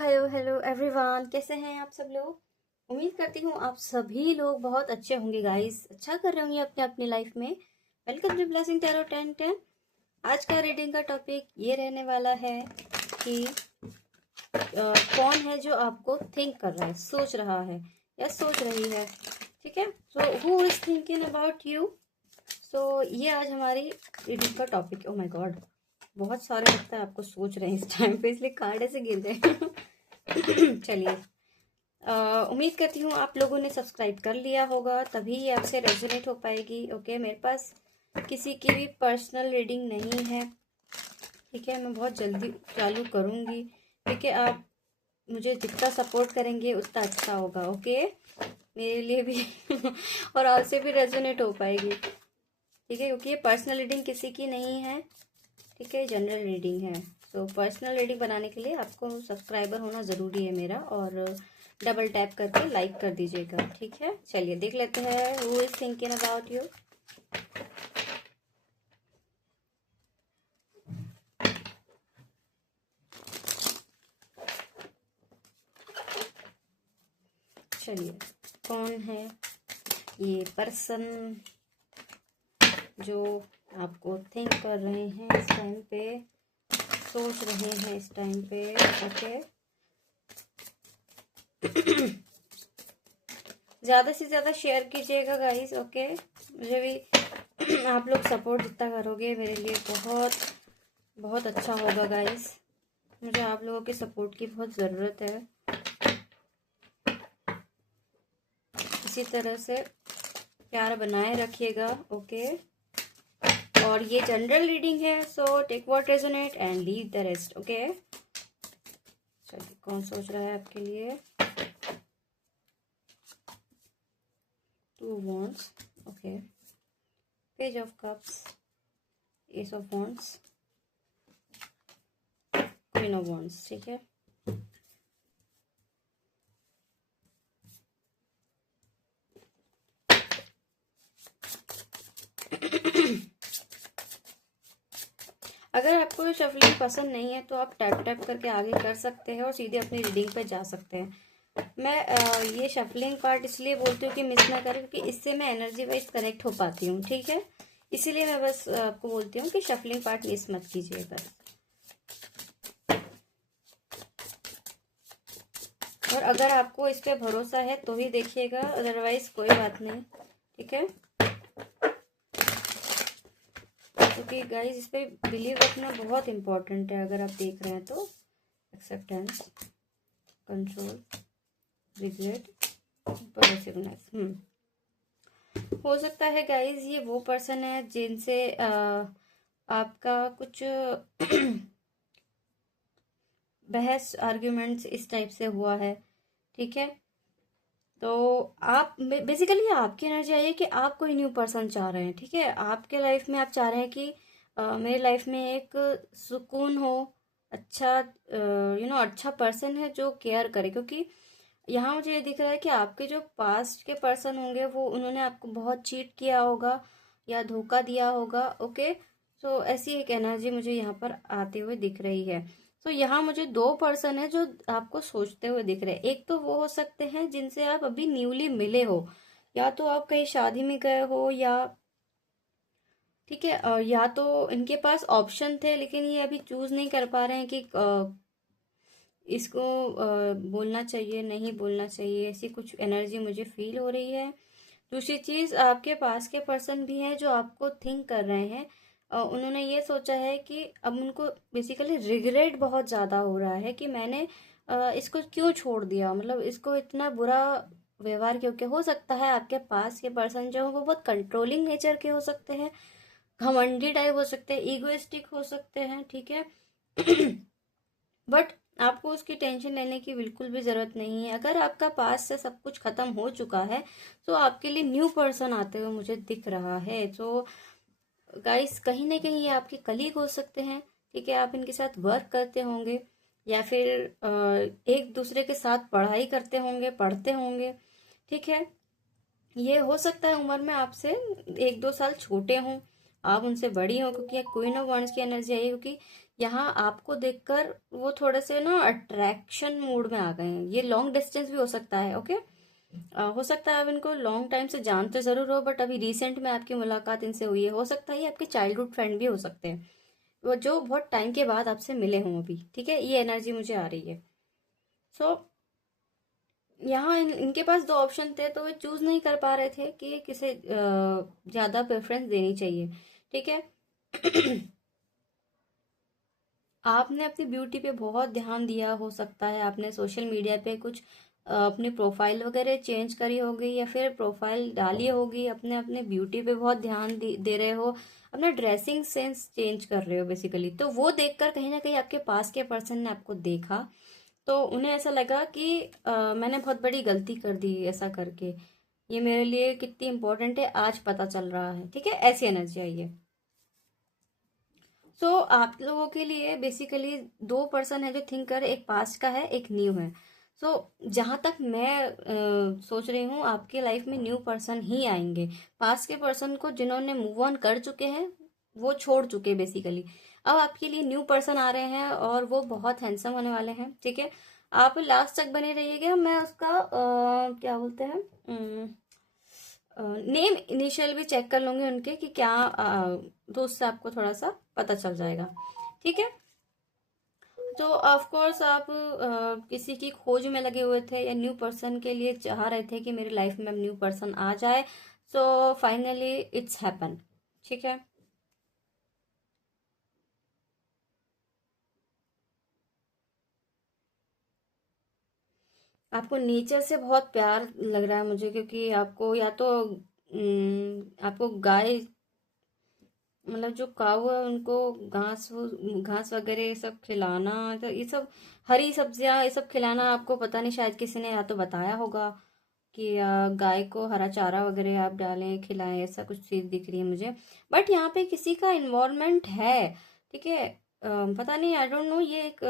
Hello hello everyone, कैसे हैं आप सब लोग। उम्मीद करती हूँ आप सभी लोग बहुत अच्छे होंगे गाइस, अच्छा कर रहे होंगे अपने अपने लाइफ में। Welcome to blessing tarot 1010। आज का रीडिंग का टॉपिक ये रहने वाला है कि कौन है जो आपको थिंक कर रहा है, सोच रहा है या सोच रही है। ठीक है, so who is thinking about you. So ये आज हमारी रीडिंग का टॉपिक। ओ माय गॉड, बहुत सारे लगता है आपको सोच रहे हैं इस टाइम पे, इसलिए कार्ड ऐसे गिर गए। चलिए, उम्मीद करती हूँ आप लोगों ने सब्सक्राइब कर लिया होगा, तभी ये आपसे रेजोनेट हो पाएगी। ओके, मेरे पास किसी की भी पर्सनल रीडिंग नहीं है। ठीक है, मैं बहुत जल्दी चालू करूँगी क्योंकि आप मुझे जितना सपोर्ट करेंगे उतना अच्छा होगा। ओके, मेरे लिए भी और आपसे भी रेजोनेट हो पाएगी। ठीक है, क्योंकि ये पर्सनल रीडिंग किसी की नहीं है। ठीक है, जनरल रीडिंग है। तो पर्सनल रीडिंग बनाने के लिए आपको सब्सक्राइबर होना ज़रूरी है मेरा, और डबल टैप करके लाइक कर दीजिएगा। ठीक है, चलिए देख लेते हैं who is thinking about you. चलिए, कौन है ये पर्सन जो आपको थिंक कर रहे हैं इस टाइम पे, सोच रहे हैं इस टाइम पे। ओके, ज़्यादा से ज़्यादा शेयर कीजिएगा गाइस। ओके, मुझे भी आप लोग सपोर्ट जितना करोगे मेरे लिए बहुत बहुत अच्छा होगा गाइस। मुझे आप लोगों के सपोर्ट की बहुत ज़रूरत है। इसी तरह से प्यार बनाए रखिएगा। ओके, और ये जनरल रीडिंग है, so take what resonate and leave the rest. Okay, चलिए कौन सोच रहा है आपके लिए। 2 wands, okay, page of cups, ace of wands, queen of wands। ठीक है, अगर आपको शफलिंग पसंद नहीं है तो आप टैप टैप करके आगे कर सकते हैं और सीधे अपनी रीडिंग पे जा सकते हैं। मैं ये शफलिंग पार्ट इसलिए बोलती हूँ कि मिस ना करें, क्योंकि इससे मैं एनर्जी वाइज कनेक्ट हो पाती हूँ। ठीक है, इसीलिए मैं बस आपको बोलती हूँ कि शफलिंग पार्ट मिस मत कीजिएगा। और अगर आपको इस पे भरोसा है तो ही देखिएगा, अदरवाइज कोई बात नहीं। ठीक है, क्योंकि गाइस इस पे बिलीव रखना बहुत इंपॉर्टेंट है। अगर आप देख रहे हैं तो एक्सेप्टेंस, कंट्रोल, रिग्रेट, पॉजिटिवनेस। हो सकता है गाइस ये वो पर्सन है जिनसे आपका कुछ बहस आर्ग्यूमेंट्स इस टाइप से हुआ है। ठीक है, तो आप बेसिकली आपकी एनर्जी आई है कि आप कोई न्यू पर्सन चाह रहे हैं। ठीक है, आपके लाइफ में आप चाह रहे हैं कि मेरे लाइफ में एक सुकून हो, अच्छा अच्छा पर्सन है जो केयर करे। क्योंकि यहाँ मुझे ये दिख रहा है कि आपके जो पास्ट के पर्सन होंगे वो उन्होंने आपको बहुत चीट किया होगा या धोखा दिया होगा। ओके, तो ऐसी एक एनर्जी मुझे यहाँ पर आते हुए दिख रही है। तो यहाँ मुझे 2 पर्सन है जो आपको सोचते हुए दिख रहे हैं। एक तो वो हो सकते हैं जिनसे आप अभी न्यूली मिले हो, या तो आप कहीं शादी में गए हो, या ठीक है, या तो इनके पास ऑप्शन थे लेकिन ये अभी चूज नहीं कर पा रहे हैं कि इसको बोलना चाहिए नहीं बोलना चाहिए। ऐसी कुछ एनर्जी मुझे फील हो रही है। दूसरी चीज, आपके पास के पर्सन भी हैं जो आपको थिंक कर रहे हैं। उन्होंने ये सोचा है कि अब उनको बेसिकली रिग्रेट बहुत ज्यादा हो रहा है कि मैंने इसको क्यों छोड़ दिया, मतलब इसको इतना बुरा व्यवहार क्यों किया। हो सकता है आपके पास के पर्सन जो है वो बहुत कंट्रोलिंग नेचर के हो सकते हैं, घमंडी टाइप हो सकते हैं, ईगोइस्टिक हो सकते हैं। ठीक है, बट आपको उसकी टेंशन लेने की बिल्कुल भी जरूरत नहीं है। अगर आपका पास से सब कुछ खत्म हो चुका है तो आपके लिए न्यू पर्सन आते हुए मुझे दिख रहा है। तो गाइस कहीं ना कहीं ये आपके कलीग हो सकते हैं। ठीक है, आप इनके साथ वर्क करते होंगे या फिर एक दूसरे के साथ पढ़ाई करते होंगे, पढ़ते होंगे। ठीक है, ये हो सकता है उम्र में आपसे 1-2 साल छोटे हों, आप उनसे बड़ी हो, क्योंकि क्वीन ऑफ वांड्स की एनर्जी आई है। क्योंकि यहाँ आपको देखकर वो थोड़े से ना अट्रैक्शन मूड में आ गए हैं। ये लॉन्ग डिस्टेंस भी हो सकता है, ओके। हो सकता है आप इनको लॉन्ग टाइम से जानते जरूर हो, बट अभी रिसेंट में आपकी मुलाकात इनसे हुई है। हो सकता है ये आपके चाइल्डहुड फ्रेंड भी हो सकते हैं, वो जो बहुत टाइम के बाद आपसे मिले हों अभी, ठीक है। ये एनर्जी मुझे आ रही है। सो यहाँ इनके पास दो ऑप्शन थे, तो वे चूज नहीं कर पा रहे थे कि किसे ज्यादा प्रेफरेंस देनी चाहिए, ठीक है। आपने अपनी ब्यूटी पे बहुत ध्यान दिया, हो सकता है आपने सोशल मीडिया पे कुछ अपनी प्रोफाइल वगैरह चेंज करी होगी, या फिर प्रोफाइल डाली होगी, अपने अपने ब्यूटी पे बहुत ध्यान दे रहे हो, अपना ड्रेसिंग सेंस चेंज कर रहे हो बेसिकली। तो वो देखकर कहीं ना कहीं आपके पास के पर्सन ने आपको देखा, तो उन्हें ऐसा लगा कि मैंने बहुत बड़ी गलती कर दी ऐसा करके, ये मेरे लिए कितनी इंपॉर्टेंट है आज पता चल रहा है, ठीक है। ऐसी एनर्जी आई है। सो आप लोगों के लिए बेसिकली दो पर्सन है जो थिंक कर, एक पास्ट का है, एक न्यू है। सो जहां तक मैं सोच रही हूँ, आपके लाइफ में न्यू पर्सन ही आएंगे। पास्ट के पर्सन को जिन्होंने मूव ऑन कर चुके हैं, वो छोड़ चुके बेसिकली। अब आपके लिए न्यू पर्सन आ रहे हैं और वो बहुत हैंडसम होने वाले हैं, ठीक है। आप लास्ट तक बने रहिएगा। मैं उसका क्या बोलते हैं, नेम इनिशियल भी चेक कर लूंगी उनके कि क्या, तो उससे आपको थोड़ा सा पता चल जाएगा, ठीक है। तो ऑफ कोर्स आप किसी की खोज में लगे हुए थे, या न्यू पर्सन के लिए चाह रहे थे कि मेरी लाइफ में न्यू पर्सन आ जाए। सो फाइनली इट्स हैपन, ठीक है। आपको नेचर से बहुत प्यार लग रहा है मुझे, क्योंकि आपको या तो आपको गाय, मतलब जो काऊ है उनको घास घास वगैरह ये सब खिलाना, तो ये सब हरी सब्जियां ये सब खिलाना, आपको पता नहीं शायद किसी ने या तो बताया होगा कि गाय को हरा चारा वगैरह आप डालें खिलाएं, ऐसा कुछ चीज दिख रही है मुझे। बट यहाँ पे किसी का इन्वॉल्वमेंट है, ठीक है। पता नहीं, आई डोंट नो, ये एक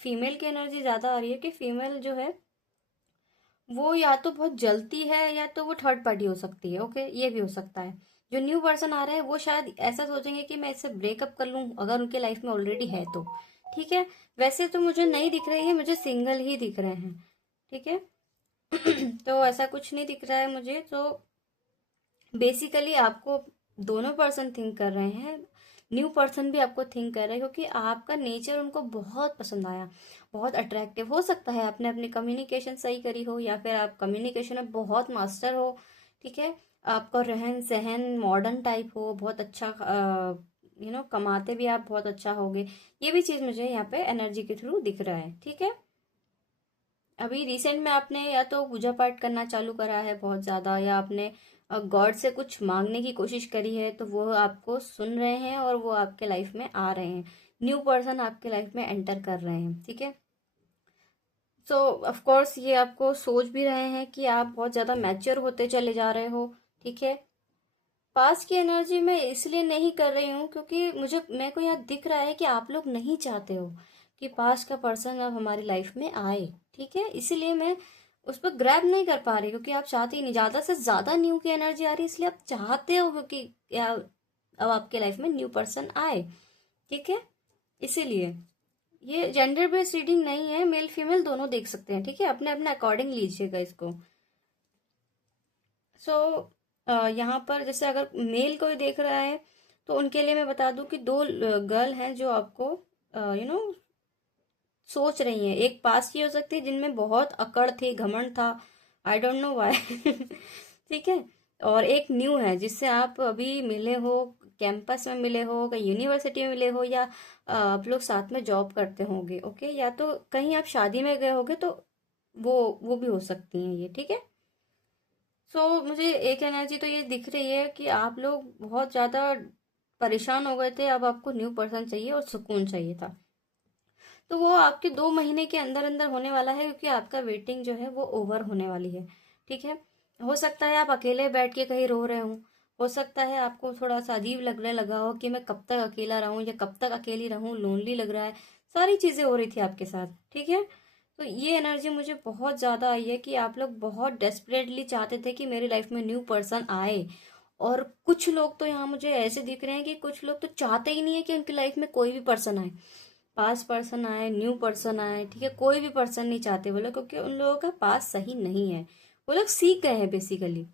फीमेल की एनर्जी ज्यादा आ रही है कि फीमेल जो है वो या तो बहुत जलती है, या तो वो थर्ड पार्टी हो सकती है, ओके। ये भी हो सकता है। जो न्यू पर्सन आ रहा है वो शायद ऐसा सोचेंगे कि मैं इससे ब्रेकअप कर लूं, अगर उनके लाइफ में ऑलरेडी है तो, ठीक है। वैसे तो मुझे नहीं दिख रही है, मुझे सिंगल ही दिख रहे हैं, ठीक है। तो ऐसा कुछ नहीं दिख रहा है मुझे। तो बेसिकली आपको दोनों पर्सन थिंक कर रहे हैं, न्यू पर्सन भी आपको थिंक कर रहे हैं, क्योंकि आपका नेचर उनको बहुत पसंद आया, बहुत अट्रैक्टिव। हो सकता है आपने अपनी कम्युनिकेशन सही करी हो, या फिर आप कम्युनिकेशन में बहुत मास्टर हो, ठीक है। आपका रहन सहन मॉडर्न टाइप हो, बहुत अच्छा, कमाते भी आप बहुत अच्छा होगे। ये भी चीज मुझे यहाँ पे एनर्जी के थ्रू दिख रहा है, ठीक है। अभी रिसेंट में आपने या तो पूजा पाठ करना चालू करा है बहुत ज्यादा, या आपने गॉड से कुछ मांगने की कोशिश करी है, तो वो आपको सुन रहे हैं और वो आपके लाइफ में आ रहे हैं। न्यू पर्सन आपके लाइफ में एंटर कर रहे हैं, ठीक है। सो ऑफ कोर्स ये आपको सोच भी रहे हैं कि आप बहुत ज्यादा मैच्योर होते चले जा रहे हो, ठीक है। पास की एनर्जी मैं इसलिए नहीं कर रही हूँ क्योंकि मुझे मेरे को यहाँ दिख रहा है कि आप लोग नहीं चाहते हो कि पास का पर्सन अब हमारी लाइफ में आए, ठीक है। इसीलिए मैं उस पर ग्रैब नहीं कर पा रही, क्योंकि आप चाहते ही नहीं, ज्यादा से ज्यादा न्यू की एनर्जी आ रही है, इसलिए आप चाहते हो कि अब आपके लाइफ में न्यू पर्सन आए, ठीक है। इसीलिए ये जेंडर बेस्ड रीडिंग नहीं है, मेल फीमेल दोनों देख सकते हैं, ठीक है। अपने अपने अकॉर्डिंग लीजिएगा इसको। सो यहाँ पर जैसे अगर मेल कोई देख रहा है, तो उनके लिए मैं बता दूं कि दो गर्ल हैं जो आपको सोच रही हैं। एक पास की हो सकती है जिनमें बहुत अकड़ थी, घमंड था, आई डोंट नो व्हाई, ठीक है। और एक न्यू है जिससे आप अभी मिले हो, कैंपस में मिले हो, कहीं यूनिवर्सिटी में मिले हो, या आप लोग साथ में जॉब करते होंगे, ओके। या तो कहीं आप शादी में गए होगे, तो वो भी हो सकती हैं ये, ठीक है। मुझे एक एनर्जी तो ये दिख रही है कि आप लोग बहुत ज्यादा परेशान हो गए थे, अब आपको न्यू पर्सन चाहिए और सुकून चाहिए था। तो वो आपके 2 महीने के अंदर अंदर होने वाला है, क्योंकि आपका वेटिंग जो है वो ओवर होने वाली है, ठीक है। हो सकता है आप अकेले बैठ के कहीं रो रहे हो सकता है आपको थोड़ा सा अजीब लगने लगा हो कि मैं कब तक अकेला रहूं, या कब तक अकेली रहूं, लोनली लग रहा है, सारी चीजें हो रही थी आपके साथ, ठीक है। तो ये एनर्जी मुझे बहुत ज्यादा आई है कि आप लोग बहुत डेस्परेटली चाहते थे कि मेरी लाइफ में न्यू पर्सन आए। और कुछ लोग तो यहाँ मुझे ऐसे दिख रहे हैं कि कुछ लोग तो चाहते ही नहीं है कि उनकी लाइफ में कोई भी पर्सन आए, पास्ट पर्सन आए, न्यू पर्सन आए, ठीक है, कोई भी पर्सन नहीं चाहते वो लोग, क्योंकि उन लोगों का पास्ट सही नहीं है, वो लोग सीख गए हैं बेसिकली।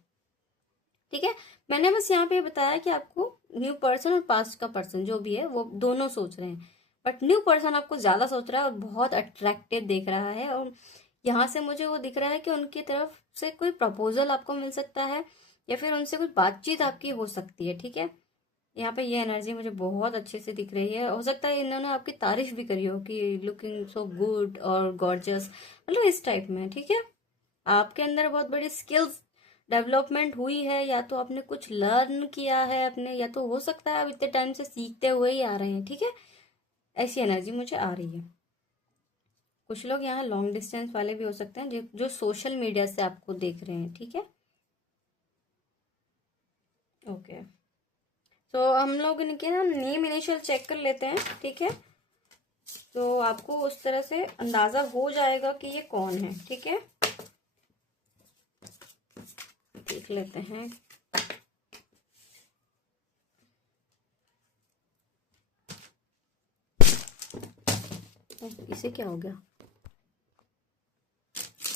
ठीक है, मैंने बस यहाँ पे बताया कि आपको न्यू पर्सन और पास्ट का पर्सन जो भी है वो दोनों सोच रहे हैं, बट न्यू पर्सन आपको ज्यादा सोच रहा है और बहुत अट्रैक्टिव देख रहा है, और यहाँ से मुझे वो दिख रहा है कि उनकी तरफ से कोई प्रपोजल आपको मिल सकता है, या फिर उनसे कुछ बातचीत आपकी हो सकती है। ठीक है, यहाँ पे ये एनर्जी मुझे बहुत अच्छे से दिख रही है। हो सकता है इन्होंने आपकी तारीफ भी करी हो कि लुकिंग सो गुड और गॉर्जियस, मतलब इस टाइप में। ठीक है, आपके अंदर बहुत बड़ी स्किल्स डेवलपमेंट हुई है, या तो आपने कुछ लर्न किया है अपने, या तो हो सकता है आप इतने टाइम से सीखते हुए ही आ रहे हैं। ठीक है, ऐसी एनर्जी मुझे आ रही है। कुछ लोग यहाँ लॉन्ग डिस्टेंस वाले भी हो सकते हैं जो सोशल मीडिया से आपको देख रहे हैं। ठीक है, ओके, तो हम लोग इनके ना नेम इनिशियल चेक कर लेते हैं। ठीक है, तो आपको उस तरह से अंदाजा हो जाएगा कि ये कौन है। ठीक है, देख लेते हैं। इसे क्या हो गया?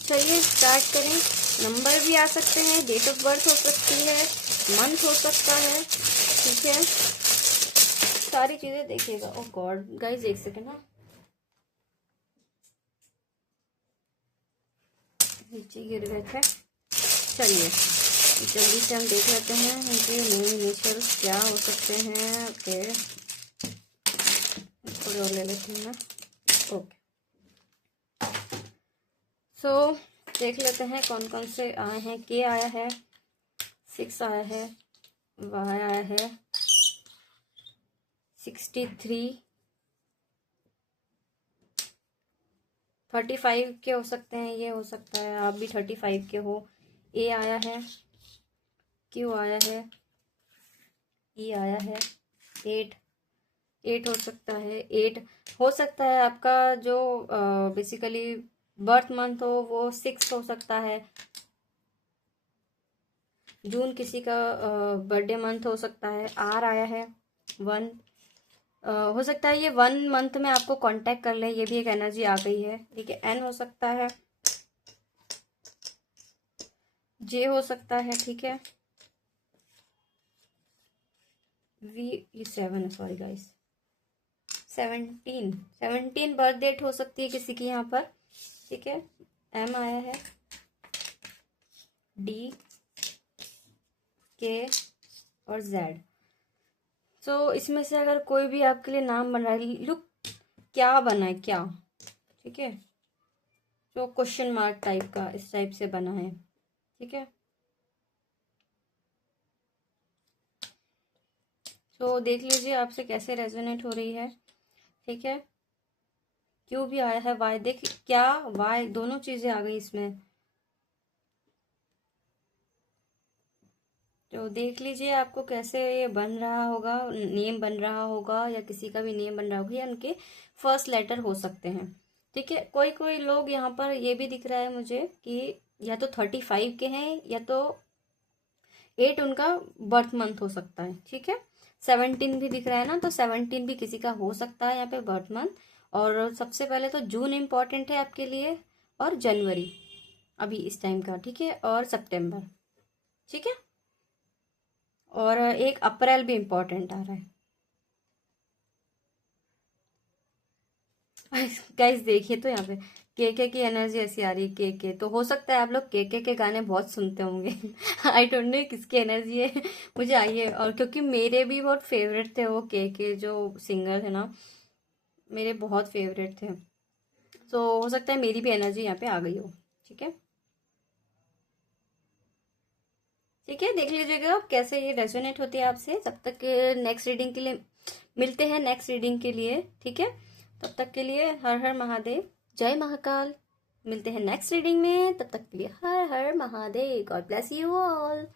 चलिए स्टार्ट करें। नंबर भी आ सकते हैं, डेट ऑफ बर्थ हो सकती है, मंथ हो सकता है। ठीक है, सारी चीजें देखिएगा। ओह गॉड गाइस, एक सेकेंड ना, नीचे गिर गए थे। चलिए जल्दी से हम देख लेते हैं इनके नेम इनिशियल्स क्या हो सकते हैं। ओके, थोड़े और ले लेते हैं ना। ओके, सो देख लेते हैं कौन कौन से आए हैं। के आया है, 6 आया है, वाई आया है 63, 35 के हो सकते हैं, ये हो सकता है आप भी 35 के हो। ए आया है, क्यू आया है, ई आया है 8, 8 हो सकता है। 8 हो सकता है आपका जो बेसिकली बर्थ मंथ हो वो 6 हो सकता है। जून किसी का बर्थडे मंथ हो सकता है। आर आया है 1, हो सकता है ये 1 मंथ में आपको कांटेक्ट कर ले, ये भी एक एनर्जी आ गई है। ठीक है, एन हो सकता है, जे हो सकता है। ठीक है, वी, ये 7 है, सॉरी गाइस, 17 बर्थ डेट हो सकती है किसी की यहाँ पर। ठीक है, एम आया है, डी, के और जेड। तो इसमें से अगर कोई भी आपके लिए नाम बन रहा है, लुक क्या बना है क्या। ठीक है, तो क्वेश्चन मार्क टाइप का इस टाइप से बना है। ठीक है, तो देख लीजिए आपसे कैसे रेजोनेट हो रही है। ठीक है, क्यू भी आया है, वाई, देख क्या वाई, दोनों चीजें आ गई इसमें। तो देख लीजिए आपको कैसे ये बन रहा होगा, नेम बन रहा होगा, या किसी का भी नेम बन रहा होगा, या उनके फर्स्ट लेटर हो सकते हैं। ठीक है, कोई कोई लोग यहाँ पर ये भी दिख रहा है मुझे कि या तो 35 के हैं, या तो 8 उनका बर्थ मंथ हो सकता है। ठीक है, 17 भी दिख रहा है ना, तो 17 भी किसी का हो सकता है यहाँ पे बर्थ मंथ। और सबसे पहले तो जून इम्पॉर्टेंट है आपके लिए, और जनवरी अभी इस टाइम का। ठीक है, और सितंबर। ठीक है, और एक अप्रैल भी इम्पोर्टेंट आ रहा है। गाइस देखिए, तो यहाँ पे के की एनर्जी ऐसी आ रही है। के तो हो सकता है आप लोग के गाने बहुत सुनते होंगे। आई डोंट नो किसकी एनर्जी है, मुझे आई है। और क्योंकि मेरे भी बहुत फेवरेट थे वो के जो सिंगर थे ना, मेरे बहुत फेवरेट थे। तो हो सकता है मेरी भी एनर्जी यहाँ पे आ गई हो। ठीक है, ठीक है, देख लीजिएगा आप कैसे ये रेजोनेट होती है आपसे। तब तक नेक्स्ट रीडिंग के लिए मिलते हैं, नेक्स्ट रीडिंग के लिए। ठीक है, तब तक के लिए हर हर महादेव, जय महाकाल। मिलते हैं नेक्स्ट रीडिंग में, तब तक के लिए हर हर Mahadev. God bless you all.